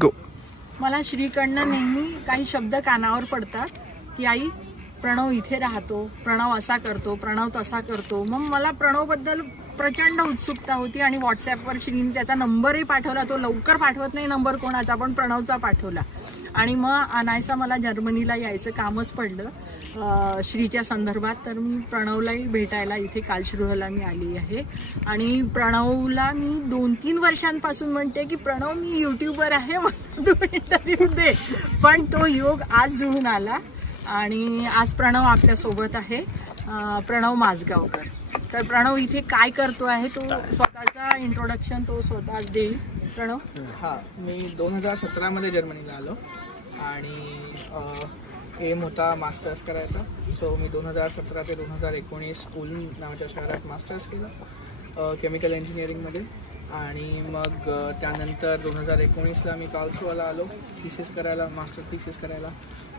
गो. मला श्रीकडनं नेहमी काही शब्द कानावर पडतात की आई प्रणव इथे राहतो, प्रणव असा करतो, प्रणव तसा करतो. मग मला प्रणवबद्दल प्रचंड उत्सुकता होती आणि व्हॉट्सॲपवर श्रीने त्याचा नंबरही पाठवला. तो लवकर पाठवत नाही नंबर कोणाचा, पण प्रणवचा पाठवला. आणि मग अनायसा मला जर्मनीला यायचं कामच पडलं श्रीच्या संदर्भात. तर मी प्रणवलाही भेटायला इथे कालश्रुहला मी आली आहे. आणि प्रणवला मी 2-3 वर्षांपासून म्हणते की प्रणव मी यूट्यूबवर आहे, तू इंटरव्ह्यू दे. पण तो योग आज जुळून आला आणि आज प्रणव आपल्यासोबत आहे. प्रणव माझगावकर. तर प्रणव इथे काय करतो आहे तो स्वतःचा इंट्रोडक्शन तो स्वतःच देईल. प्रणव. हां, मी 2017 मध्ये जर्मनीला आलो आणि एम होता मास्टर्स करायचा. सो मी 2017 ते 2019 उल्म नावाच्या शहरात मास्टर्स केलं केमिकल इंजिनिअरिंगमध्ये. आणि मग त्यानंतर 2019ला मी कार्लसरूहला आलो थिसिस करायला, मास्टर थिसिस करायला.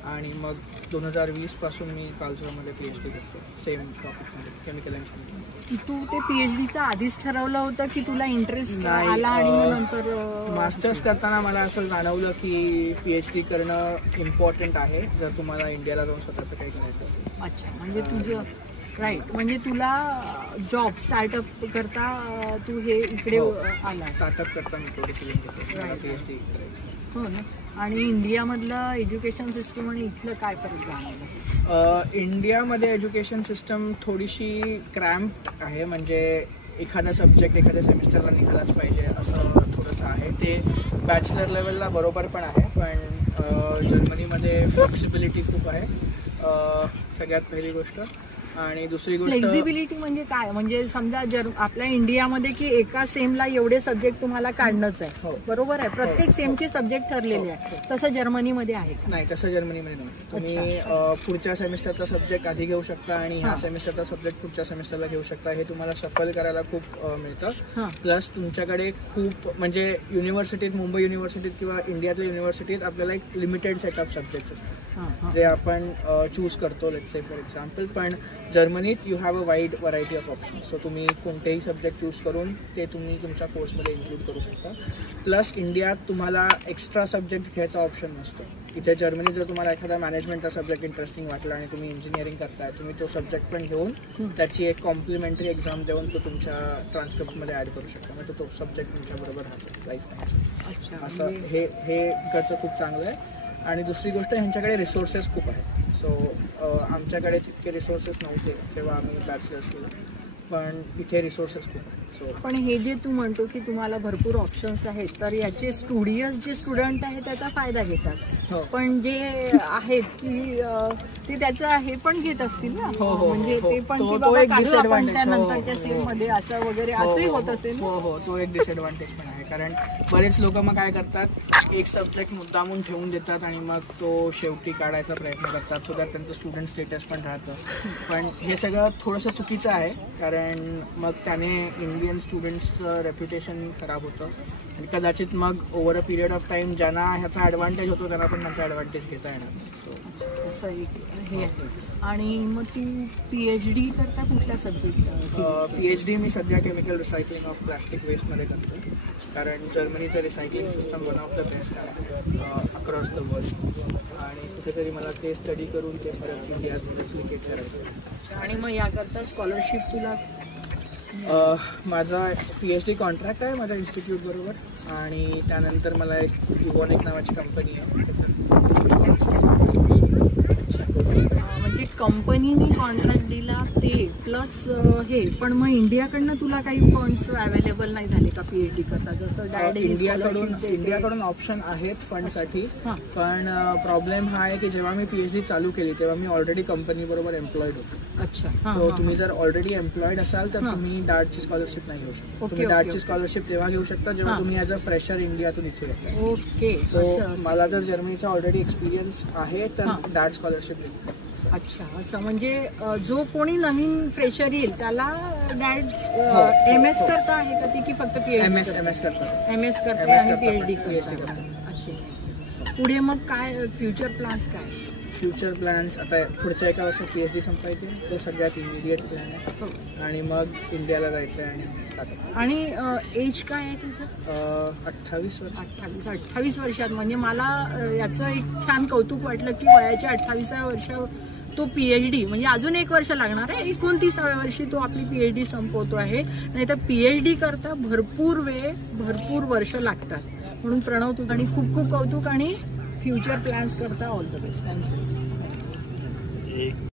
आणि मग 2020 पासून मी कार्लसरूहमध्ये PhD करतो सेम टॉपिकमध्ये केमिकल इंजिनिअरिंग. तू ते PhDचं आधीच ठरवलं होतं की तुला इंटरेस्ट आला आणि नंतर मास्टर्स करताना मला असं जाणवलं की PhD करणं इम्पॉर्टंट आहे जर तुम्हाला इंडियाला जाऊन स्वतःचं काही करायचं असेल. अच्छा, म्हणजे तुझं राईट, म्हणजे तुला जॉब स्टार्टअप करता तू हे इकडे आला. स्टार्टअप करता मी तो डिसिजन घेतो PhD करायचं. हो ना. आणि इंडियामधलं एज्युकेशन सिस्टम आणि इथलं काय फरक जाणवलं? इंडियामध्ये एज्युकेशन सिस्टम थोडीशी क्रॅम्प्ड आहे. म्हणजे एखादा सब्जेक्ट एखाद्या सेमिस्टरला निघालाच पाहिजे असं थोडंसं आहे. ते बॅचलर लेवलला बरोबर पण आहे, पण जर्मनीमध्ये फ्लेक्सिबिलिटी खूप आहे सगळ्यात पहिली गोष्ट. आणि दुसरी गोष्ट फ्लेक्झिबिलिटी म्हणजे काय? म्हणजे समजा आपल्या इंडियामध्ये की एका सेमला एवढे सब्जेक्ट तुम्हाला काढणंच आहे, बरोबर आहे, प्रत्येक सेमचे सब्जेक्ट ठरलेले आहे. तसं जर्मनीमध्ये आहे नाही? तसं जर्मनीमध्ये नाही. तुम्ही पुढच्या सेमिस्टरचा सब्जेक्ट आधी घेऊ शकता आणि ह्या सेमिस्टरचा सब्जेक्ट पुढच्या सेमिस्टरला घेऊ शकता. हे तुम्हाला शफल करायला खूप मिळतं. प्लस तुमच्याकडे खूप म्हणजे युनिव्हर्सिटीत, मुंबई युनिव्हर्सिटीत किंवा इंडियातल्या युनिव्हर्सिटीत आपल्याला एक लिमिटेड सेट ऑफ सब्जेक्ट्स असतात जे आपण चूज करतो, लेट्स से फॉर एक्झाम्पल. पण जर्मनीत you have a wide variety of options. So तुम्ही कोणतेही सब्जेक्ट चूज करून ते तुम्ही तुमच्या कोर्समध्ये इन्क्लूड करू शकता. प्लस इंडियात तुम्हाला एक्स्ट्रा सब्जेक्ट घ्यायचा ऑप्शन नसतो. इथे जर्मनीत जर तुम्हाला एखादा मॅनेजमेंटचा सब्जेक्ट इंटरेस्टिंग वाटला आणि तुम्ही इंजिनिअरिंग करताय, तुम्ही तो सब्जेक्ट पण घेऊन त्याची एक कॉम्प्लिमेंटरी एक्झाम देऊन तो तुमच्या ट्रान्सक्रिप्टमध्ये ॲड करू शकता. म्हणजे तो सब्जेक्ट तुमच्याबरोबर राहतो लाईफ टाईम. अच्छा, असं हे इकडचं खूप चांगलं आहे. आणि दुसरी गोष्ट ह्यांच्याकडे रिसोर्सेस खूप आहेत. सो आमच्याकडे तितके रिसोर्सेस नव्हते तेव्हा आम्ही बॅचलर्स केलं, पण इथे रिसोर्सेस खूप आहेत. पण हे जे तू म्हणतो की तुम्हाला भरपूर ऑप्शन्स आहेत, तर याचे स्टुडियस जे स्टुडंट आहेत त्याचा फायदा घेतात. पण जे आहेत की ते त्याचा हे पण घेत असतील ना, म्हणजे ते पण नंतरच्या सेम मध्ये असं वगैरे असंही होत असेल. हो, तो एक डिसएडव्हान्टेज पण आहे. कारण बरेच लोक मग काय करतात, एक सब्जेक्ट मुद्दामून ठेवून देतात आणि मग तो शेवटी काढायचा प्रयत्न करतात, सो दॅट त्यांचं स्टुडंट स्टेटस पण राहतं. पण हे सगळं थोडंसं चुकीचं आहे, कारण मग त्याने इंडियन स्टुडंट्सचं रेप्युटेशन खराब होतं आणि कदाचित मग over a period of time ज्यांना ह्याचा ॲडव्हान्टेज होतो त्यांना पण त्यांचा ॲडव्हान्टेज घेता येणार. सो असं एक हे आहे. आणि मग तू PhD करता कुठल्या सब्जेक्ट? PhD मी सध्या केमिकल रिसायकलिंग ऑफ प्लास्टिक वेस्टमध्ये करतो. कारण जर्मनीचं recycling system one of the best आहे अक्रॉस द वर्ल्ड. आणि कुठेतरी मला ते स्टडी करून ते परत इंडियात रिप्लिकेट करायचं. आणि मग याकरता स्कॉलरशिप तुला? माझा PhD कॉन्ट्रॅक्ट आहे माझ्या इन्स्टिट्यूट बरोबर. आणि त्यानंतर मला एक इव्हॉनिक नावाची कंपनी आहे. म्हणजे कंपनीने कॉन्ट्रॅक्ट दिला ते प्लस हे. पण मग इंडियाकडनं तुला काही फंड्स अवेलेबल नाही झाले का PhD करता? जसं इंडियाकडून ऑप्शन आहेत फंडसाठी, पण प्रॉब्लेम हा आहे की जेव्हा मी PhD चालू केली तेव्हा मी ऑलरेडी कंपनी बरोबर एम्प्लॉईड होतो. अच्छा. तो तुम्ही जर ऑलरेडी एम्प्लॉईड असाल तर तुम्ही डार्टची स्कॉलरशिप नाही घेऊ शकता. तुम्ही डार्टची स्कॉलरशिप तेव्हा घेऊ शकता जेव्हा तुम्ही ॲज अ फ्रेशर इंडियातून इथे येता. ओके. सो मला जर जर्मनीचा ऑलरेडी एक्सपिरियन्स आहे तर डार्ट स्कॉलरशिप घेऊ. अच्छा, असं म्हणजे जो कोणी नवीन फ्रेशर येईल त्याला MS करता आहे का ती की फक्त PhD? MS करता. MS करता आणि PhD करता. असे पुढे मग काय फ्युचर प्लॅन्स काय? फ्युचर प्लॅन्स आता पुढच्या एका वर्षात PhD संपायची, तो सगळ्यात इमिडिएट प्लॅन आहे. आणि मग इंडियाला जायचं आहे आणि स्टार्टअप. आणि एज काय आहे तुझं? 28 वर्ष. 28 वर्षात. म्हणजे मला याचं एक छान कौतुक वाटलं की वयाच्या 28व्या वर्षावर तो PhD, म्हणजे अजून 1 वर्ष लागणार आहे, 29व्या वर्षी तो आपली PhD संपवतो आहे. नाही तर PhD करता भरपूर वेळ, भरपूर वर्ष लागतात. म्हणून प्रणव तुझं आणि खूप खूप कौतुक आणि फ्युचर प्लॅन्स करता ऑल द बेस्ट. थँक्यू.